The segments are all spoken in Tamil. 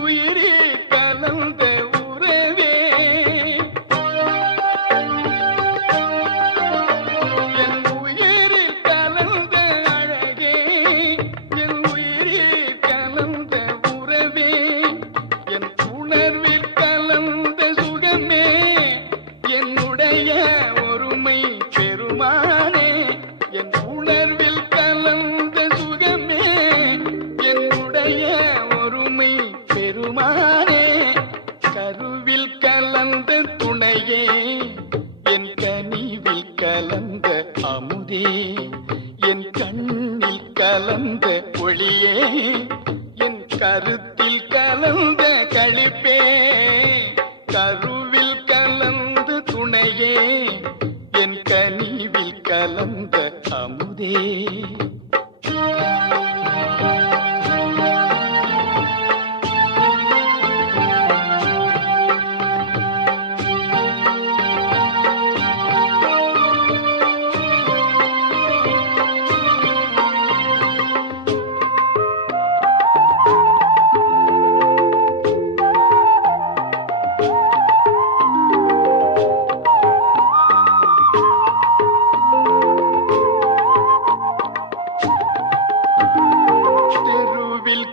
உயிரே கலந்த கலந்த அமுதே என் கண்ணில் கலந்த ஒளியே என் கருத்தில் கலந்த கழிப்பே கருவில் கலந்து துணையே.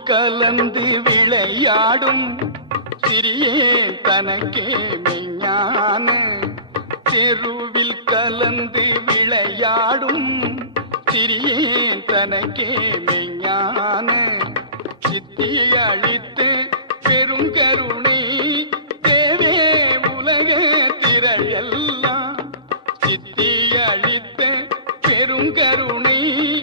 கலந்து விளையாடும். சிறியே தனக்கே மெஞ்ஞான தெருவில் கலந்து விளையாடும். சிறியே தனக்கே மெஞ்ஞான சித்தி அழித்து பெருங்கருணை தேவே உலக திரள் எல்லாம். சித்தி அழித்த பெருங்கருணை